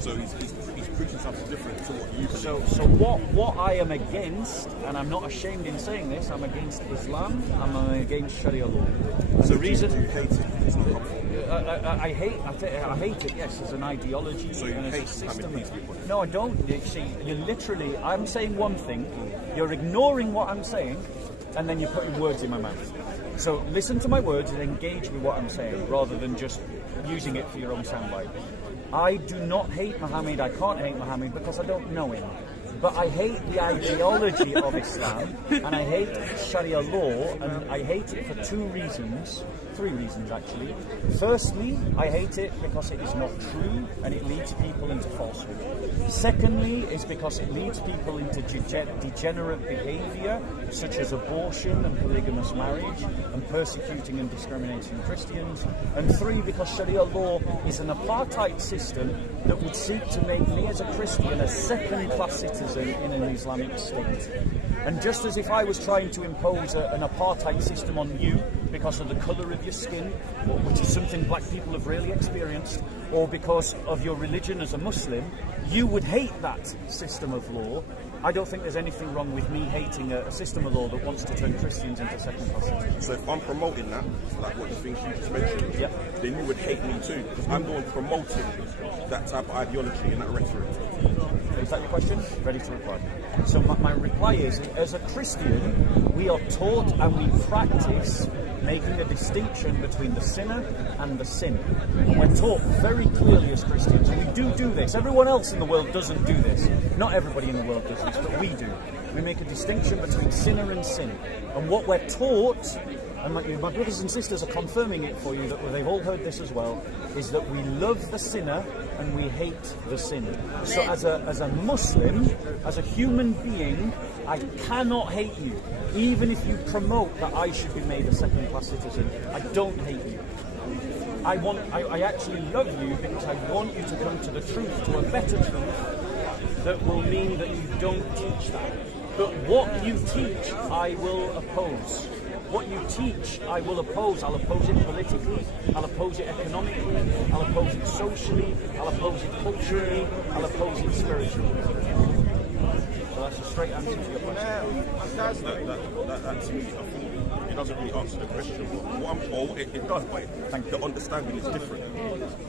So he's preaching something different to what you believe. So what I am against, and I'm not ashamed in saying this, I'm against Islam, I'm against Sharia law. And So the reason do you hate it? It's not helpful. I hate it, yes, as an ideology. So you and as hate a system. Mohammed, peace be upon him? No, I don't. You see, you literally, I'm saying one thing, you're ignoring what I'm saying, and then you're putting words in my mouth. So listen to my words and engage with what I'm saying, rather than just using it for your own soundbite. I do not hate Mohammed, I can't hate Mohammed because I don't know him. But I hate the ideology of Islam, and I hate Sharia law, and I hate it for three reasons actually. Firstly, I hate it because it is not true and it leads people into falsehood. Secondly, is because it leads people into degenerate behaviour, such as abortion and polygamous marriage, and persecuting and discriminating Christians. And three, because Sharia law is an apartheid system that would seek to make me as a Christian a second-class citizen in an Islamic state. And just as if I was trying to impose an apartheid system on you because of the colour of your skin, which is something black people have really experienced, or because of your religion as a Muslim, you would hate that system of law. I don't think there's anything wrong with me hating a system of law that wants to turn Christians into second-class citizens. So if I'm promoting that, like what the things you just mentioned, then you would hate me too, because I'm the one promoting that type of ideology and that rhetoric. Is that your question? Ready to reply. So my reply is, as a Christian, we are taught and we practice making a distinction between the sinner and the sin. We're taught very clearly as Christians, and we do this. Everyone else in the world doesn't do this. Not everybody in the world does this, but we do. We make a distinction between sinner and sin. And what we're taught, and my brothers and sisters are confirming it for you, that they've all heard this as well, is that we love the sinner and we hate the sin. So as a Muslim, as a human being, I cannot hate you. Even if you promote that I should be made a second-class citizen, I don't hate you. I actually love you because I want you to come to the truth, to a better truth, that will mean that you don't teach that. But what you teach, I will oppose. What you teach, I will oppose. I'll oppose it politically, I'll oppose it economically, I'll oppose it socially, I'll oppose it culturally, I'll oppose it spiritually. So that's a straight answer to your question. That to me, I think it doesn't really answer the question. It does, but the understanding is different.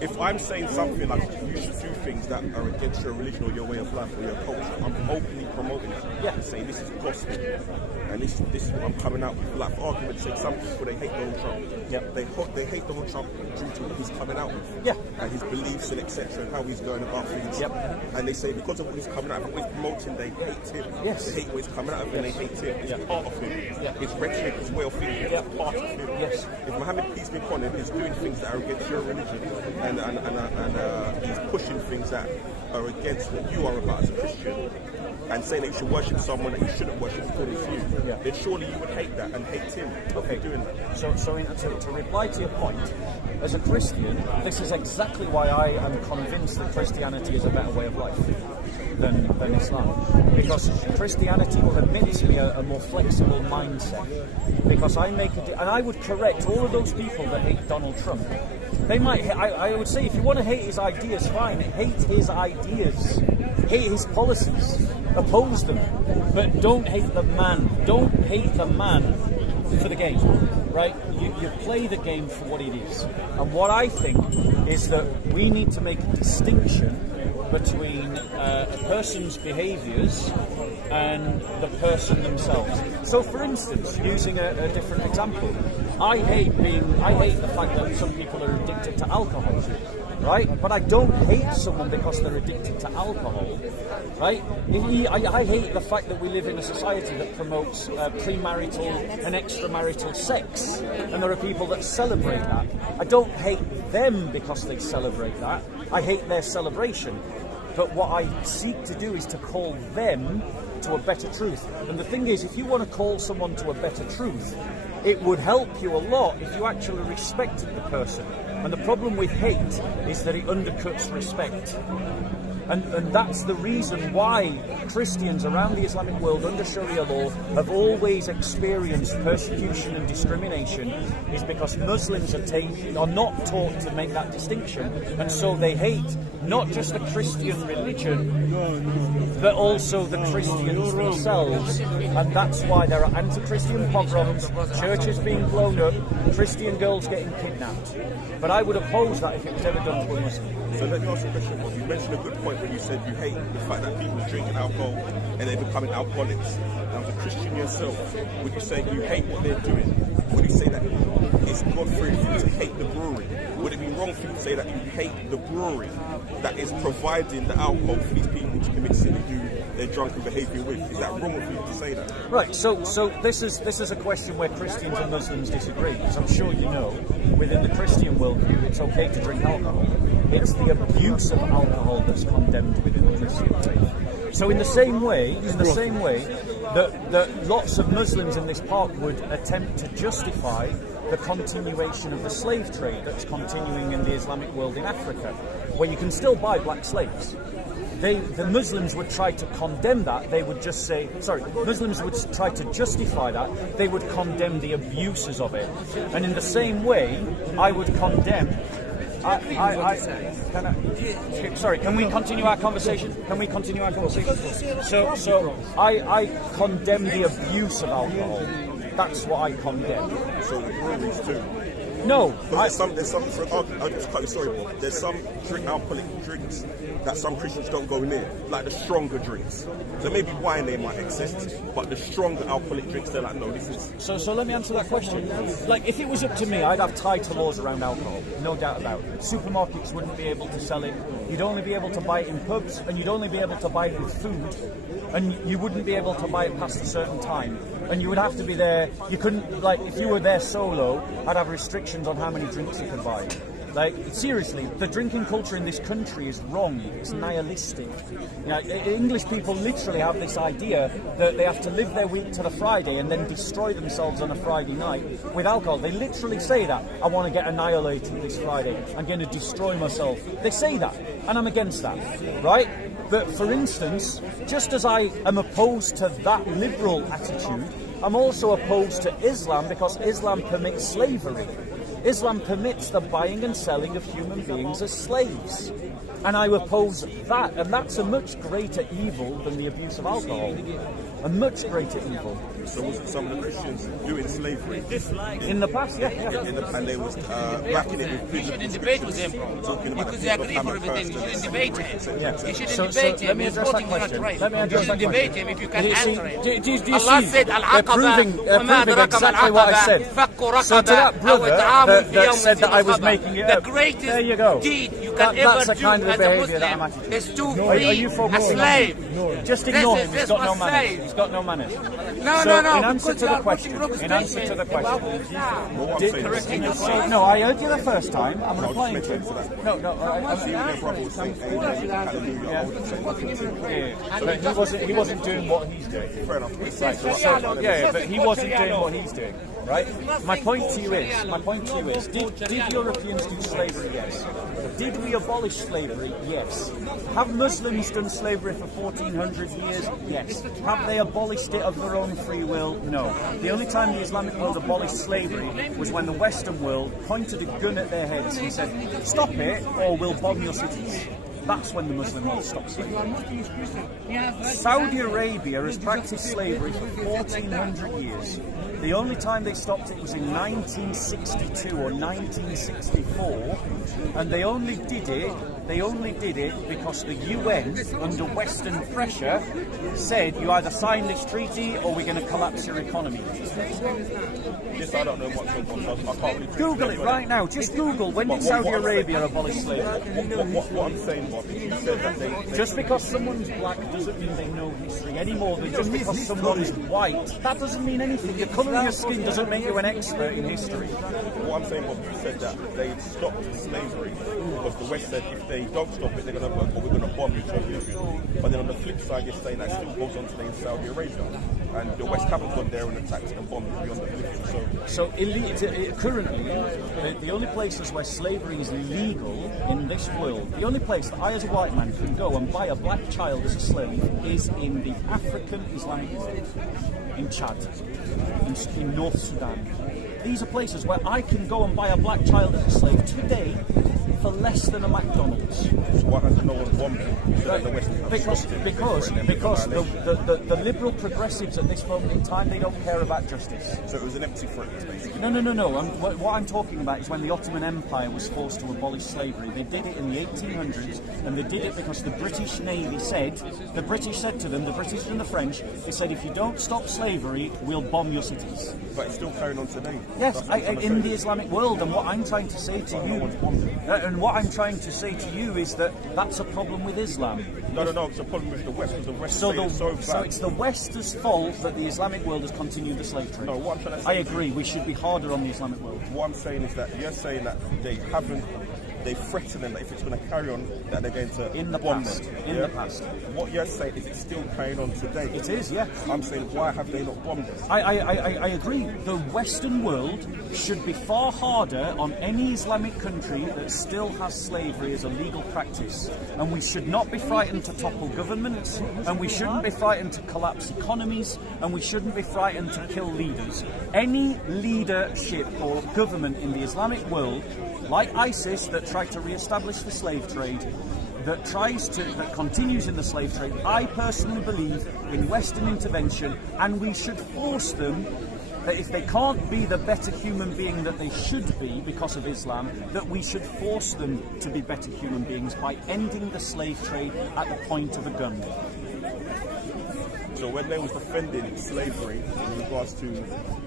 If I'm saying something like you should do things that are against your religion or your way of life or your culture, I'm openly promoting it. Yeah. Saying this is gospel. And this is what I'm coming out with. Like, for argument's sake, some people, they hate Donald Trump. Yep. They hate Donald Trump due to what he's coming out with. Yeah. And his beliefs and etc. and how he's going about things. Yep. And they say because of what he's coming out of, what he's promoting, they hate him. Yes. They hate what he's coming out of and they hate him. It's part of him. Yeah. His rhetoric, his way of thinking, it's part of him. Yes. If Mohammed, peace be upon him, is doing things that are against your religion and he's pushing things that are against what you are about as a Christian, and saying that you should worship someone that you shouldn't worship according to you, then surely you would hate that and hate him for doing that. So to reply to your point, as a Christian, this is exactly why I am convinced that Christianity is a better way of life than Islam. Because Christianity permits me a more flexible mindset. Because I and I would correct all of those people that hate Donald Trump. They might, I would say, if you want to hate his ideas, fine, hate his ideas, hate his policies, oppose them, but don't hate the man. Don't hate the man for the game, right? You play the game for what it is. And what I think is that we need to make a distinction between a person's behaviours and the person themselves. So, for instance, using a different example, I hate the fact that some people are addicted to alcohol, right? But I don't hate someone because they're addicted to alcohol, right? I hate the fact that we live in a society that promotes premarital and extramarital sex, and there are people that celebrate that. I don't hate them because they celebrate that. I hate their celebration. But what I seek to do is to call them to a better truth. And the thing is, if you want to call someone to a better truth, it would help you a lot if you actually respected the person. And the problem with hate is that it undercuts respect. And that's the reason why Christians around the Islamic world under Sharia law have always experienced persecution and discrimination, is because Muslims are not taught to make that distinction, and so they hate not just the Christian religion, but also the Christians themselves. And that's why there are anti-Christian pogroms, churches being blown up, Christian girls getting kidnapped. But I would oppose that if it was ever done to a Muslim. So let me ask you a question, Bob. You mentioned a good point when you said you hate the fact that people are drinking alcohol and they're becoming alcoholics. Now, as a Christian yourself, would you say you hate what they're doing? Would you say that it's God-fearing for you to hate the brewery? Would it be wrong for you to say that you hate the brewery that is providing the alcohol for these people to commit sin and do their drunken behaviour with? Is that wrong for you to say that? Right, so this is a question where Christians and Muslims disagree, because I'm sure you know, within the Christian worldview, it's okay to drink alcohol. It's the abuse of alcohol that's condemned within the Christian faith. So in the same way that lots of Muslims in this part would attempt to justify the continuation of the slave trade that's continuing in the Islamic world in Africa, where you can still buy black slaves. The Muslims would try to condemn that. They would just say, Muslims would try to justify that. They would condemn the abuses of it. And in the same way, I would condemn. Can we continue our conversation? So I condemn the abuse of alcohol. That's what I condemn. So the breweries too. No, there's some alcoholic drinks that some Christians don't go near, like the stronger drinks. So maybe wine they might exist, but the stronger alcoholic drinks, they're like, no, this is. So let me answer that question. Like, if it was up to me, I'd have tighter laws around alcohol, no doubt about it. Supermarkets wouldn't be able to sell it. You'd only be able to buy it in pubs, and you'd only be able to buy it with food, and you wouldn't be able to buy it past a certain time. And you would have to be there. You couldn't, like, if you were there solo, I'd have restrictions on how many drinks you could buy. Like, seriously, the drinking culture in this country is wrong. It's nihilistic. You know, English people literally have this idea that they have to live their week to the Friday and then destroy themselves on a Friday night with alcohol. They literally say that. I want to get annihilated this Friday. I'm going to destroy myself. They say that, and I'm against that, right? But for instance, just as I am opposed to that liberal attitude, I'm also opposed to Islam because Islam permits slavery. Islam permits the buying and selling of human beings as slaves. And I oppose that, and that's a much greater evil than the abuse of alcohol. A much greater evil. So was it some of the Christians doing slavery? In the past, yeah. And they was backing it with You shouldn't debate with him, because they agree for everything. You shouldn't debate him. Yeah. You shouldn't debate him. Let me address that question. You shouldn't debate him if you can answer it. Do you Allah see? said, They're proving exactly what I said. So to that brother that said that I was making it up, the greatest there you go. deed you can ever do kind of as a behaviour that I'm Muslim is to Are free you for a slave. Just ignore him. He's This got was no manners. slave. He's got no manners. No, So, no. in answer to the question, no, I heard you the first time. I'm replying to it. No, but he wasn't doing what he's doing. Fair enough. But he wasn't doing what he's doing, right? My point to you is, did Europeans do slavery? Yes. Did we abolish slavery? Yes. Have Muslims done slavery for 1400 years? Yes. Have they abolished it of their own free will? No. The only time the Islamic world abolished slavery was when the Western world pointed a gun at their heads and said, stop it or we'll bomb your cities. That's when the Muslim world stopped slavery. Saudi Arabia has practiced slavery for 1400 years. The only time they stopped it was in 1962 or 1964, and they only did it because the UN, under Western pressure, said you either sign this treaty or we're going to collapse your economy. This I don't know much about. I can't really Google it right now. Just Google, when did Saudi Arabia abolish slavery? What I'm saying, Bob, is you said that they... Just because someone's black doesn't mean they know history any more than just because someone's white. That doesn't mean anything. The colour of your skin doesn't make you an expert in history. What I'm saying, Bob, you said that they stopped slavery because the West said if they don't stop it, they're going to we're going to bomb you. But then on the flip side, you're saying that still goes on today in Saudi Arabia, and the West haven't gone there and attacked and bombed beyond the Libyan. So currently, the only places where slavery is legal in this world, the only place that I as a white man can go and buy a black child as a slave is in the African Islamic world, in Chad, in North Sudan. These are places where I can go and buy a black child as a slave today for less than a McDonald's. So why has no one bombed it? The West Because the liberal progressives at this moment in time, they don't care about justice. So it was an empty threat, basically. No. What I'm talking about is when the Ottoman Empire was forced to abolish slavery. They did it in the 1800s, and they did it because the British Navy said to them, the British and the French, they said, if you don't stop slavery, we'll bomb your cities. But it's still carrying on today. Yes, in the Islamic world, and what I'm trying to say to you, is that that's a problem with Islam. No, it's a problem with the West, because the West So bad. it's the West's fault that the Islamic world has continued the slave trade. No, what I'm trying to say, I agree, we should be harder on the Islamic world. What I'm saying is that you're saying that they threaten them that if it's going to carry on, that they're going to bomb them. The past. What you're saying is it's still carrying on today. It is, yeah. I'm saying, why have they not bombed us? I agree. The Western world should be far harder on any Islamic country that still has slavery as a legal practice. And we should not be frightened to topple governments, and we shouldn't be frightened to collapse economies, and we shouldn't be frightened to kill leaders. Any leadership or government in the Islamic world, like ISIS, that tried to re-establish the slave trade, that continues in the slave trade, I personally believe in Western intervention, and we should force them that if they can't be the better human being that they should be because of Islam, that we should force them to be better human beings by ending the slave trade at the point of a gun. So when they was defending slavery in regards to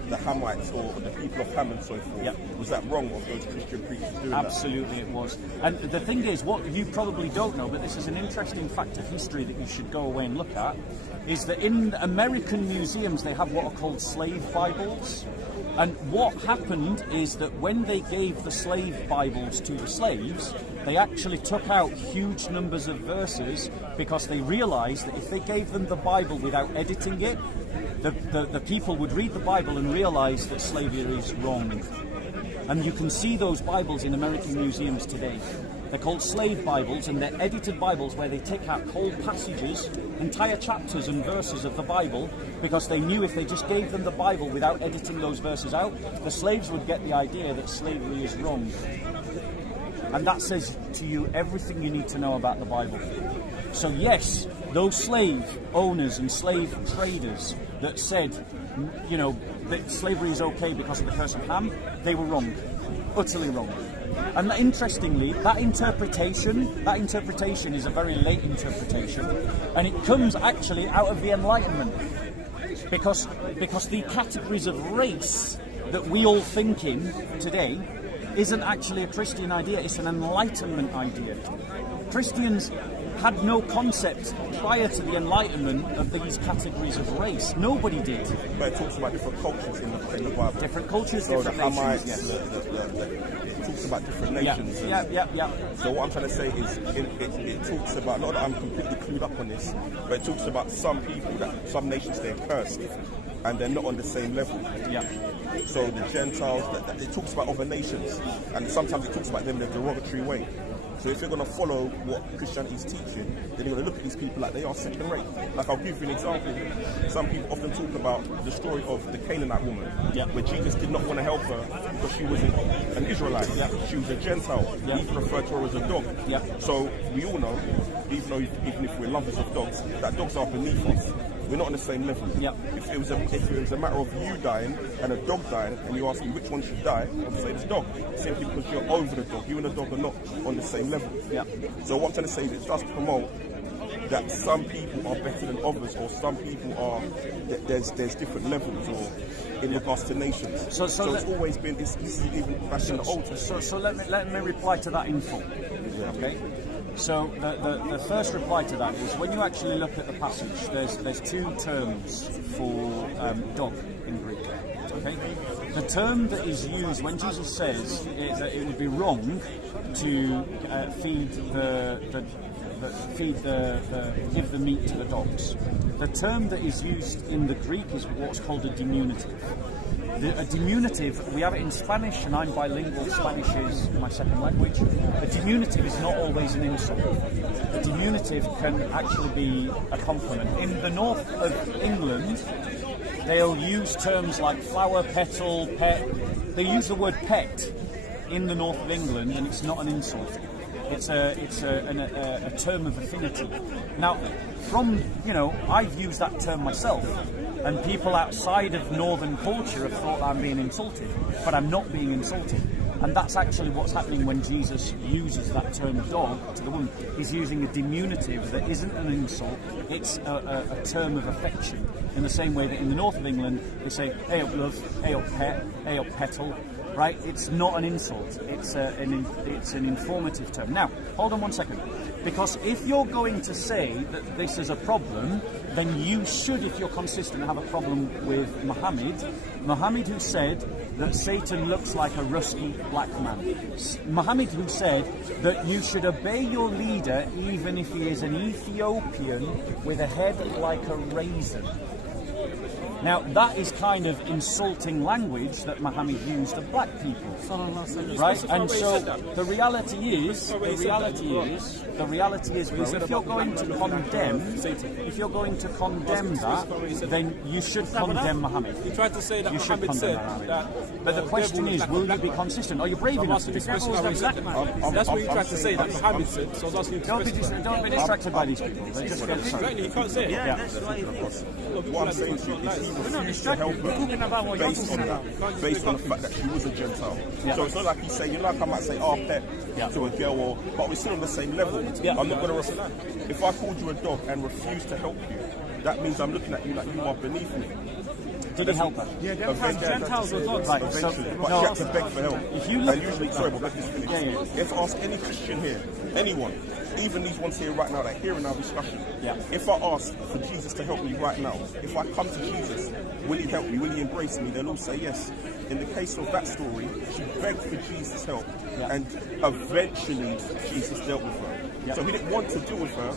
the Hamites or the people of Ham and so forth, was that wrong of those Christian preachers doing Absolutely it was. And the thing is, what you probably don't know, but this is an interesting fact of history that you should go away and look at, is that in American museums they have what are called slave Bibles. And what happened is that when they gave the slave Bibles to the slaves, they actually took out huge numbers of verses because they realised that if they gave them the Bible without editing it, the people would read the Bible and realise that slavery is wrong. And you can see those Bibles in American museums today. They're called slave Bibles, and they're edited Bibles where they take out whole passages, entire chapters and verses of the Bible, because they knew if they just gave them the Bible without editing those verses out, the slaves would get the idea that slavery is wrong. And that says to you everything you need to know about the Bible. So yes, those slave owners and slave traders that said, that slavery is okay because of the curse of Ham, they were wrong, utterly wrong. And interestingly, that interpretation is a very late interpretation, and it comes actually out of the Enlightenment, because the categories of race that we all think in today isn't actually a Christian idea, it's an Enlightenment idea. Christians had no concept prior to the Enlightenment of these categories of race. Nobody did. But it talks about different cultures in the Bible. Different cultures, so different the Hamites, nations. it talks about different nations. Yeah. So what I'm trying to say is, it talks about, not that I'm completely clued up on this, but it talks about some people, that some nations they're cursed, and they're not on the same level. Yeah. So the Gentiles, it talks about other nations, and sometimes it talks about them in a derogatory way. So if you're going to follow what Christianity is teaching, then you're going to look at these people like they are second rate. Like, I'll give you an example. Some people often talk about the story of the Canaanite woman, where Jesus did not want to help her because she was an Israelite. She was a Gentile. He referred to her as a dog. So we all know, even if we're lovers of dogs, that dogs are beneath us. We're not on the same level. If it was a matter of you dying and a dog dying, and you ask me which one should die, I would say it's dog. Simply because you're over the dog. You and the dog are not on the same level. So what I'm trying to say is it does promote that some people are better than others, or some people are there's different levels, or in regards to nations. So it's always been this is even back in the Old Testament. So let me reply to that in full. Okay. So the first reply to that is, when you actually look at the passage, there's two terms for dog in Greek. Okay, the term that is used when Jesus says that it would be wrong to give the meat to the dogs. The term that is used in the Greek is what's called a diminutive. A diminutive, we have it in Spanish, and I'm bilingual. Spanish is my second language. A diminutive is not always an insult. A diminutive can actually be a compliment. In the north of England, they'll use terms like flower, petal, pet. They use the word pet in the north of England, and it's not an insult. It's a term of affinity. Now, I've used that term myself, and people outside of northern culture have thought I'm being insulted, but I'm not being insulted. And that's actually what's happening when Jesus uses that term dog to the woman. He's using a diminutive that isn't an insult, it's a term of affection. In the same way that in the north of England, they say, hey up love, hey up pet, hey up petal, right? It's not an insult, it's an informative term. Now, hold on one second. Because if you're going to say that this is a problem, then you should, if you're consistent, have a problem with Mohammed who said that Satan looks like a rusty black man. Mohammed who said that you should obey your leader even if he is an Ethiopian with a head like a raisin. Now, that is kind of insulting language that Mohammed used of black people, right? And so the reality is, bro, if you're going to condemn that, then you should condemn Mohammed. He tried to say that Mohammed said that. But the question is, will you be consistent? Are you brave enough to do that? That's what he tried to say, that Mohammed said. So I was asking you to don't be distracted by these people. They just get exactly, he can't say it. Yeah. What I'm saying to you is he refused to help her based on the fact that she was a Gentile. Yeah. So it's not like he's saying, like I might say, pet to a girl, but we're still on the same level. Yeah. I'm not going to if I called you a dog and refused to help you, that means I'm looking at you like you are beneath me. Did he help her? Yeah, Gentiles were dogs. Right, Eventually, so, but she had to beg for help. If you look, and usually, sorry, but let this finish. If I ask any Christian here, anyone, even these ones here right now that are hearing our discussion, if I ask for Jesus to help me right now, if I come to Jesus, will he help me? Will he embrace me? They'll all say yes. In the case of that story, she begged for Jesus' help, and eventually Jesus dealt with her. So he didn't want to deal with her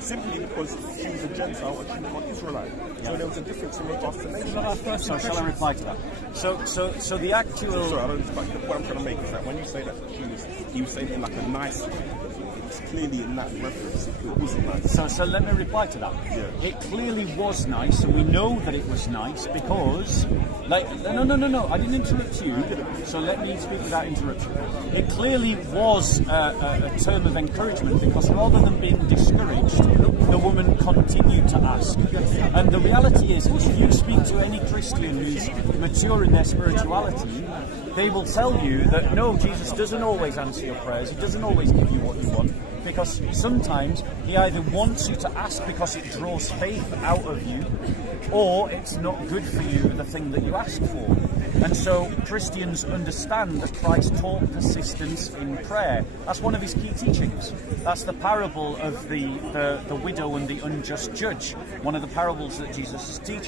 simply because she was a Gentile and she was not Israelite. So there was a difference in regards to nation. So shall I reply to that? So the actual... Sorry, I don't expect what I'm trying to make is that when you say that he was saying it in like a nice way, it's clearly in that reference. It wasn't nice. So let me reply to that. Yeah. It clearly was nice, and we know that it was nice because... No, I didn't interrupt you, so let me speak without interruption. It clearly was a term of encouragement because rather than being discouraged, the woman continued to ask. And the reality is, if you speak to any Christian who's mature in their spirituality, they will tell you that no, Jesus doesn't always answer your prayers, he doesn't always give you what you want, because sometimes he either wants you to ask because it draws faith out of you, or it's not good for you, the thing that you ask for. And so Christians understand that Christ taught persistence in prayer. That's one of his key teachings. That's the parable of the widow and the unjust judge, one of the parables that Jesus is teaching.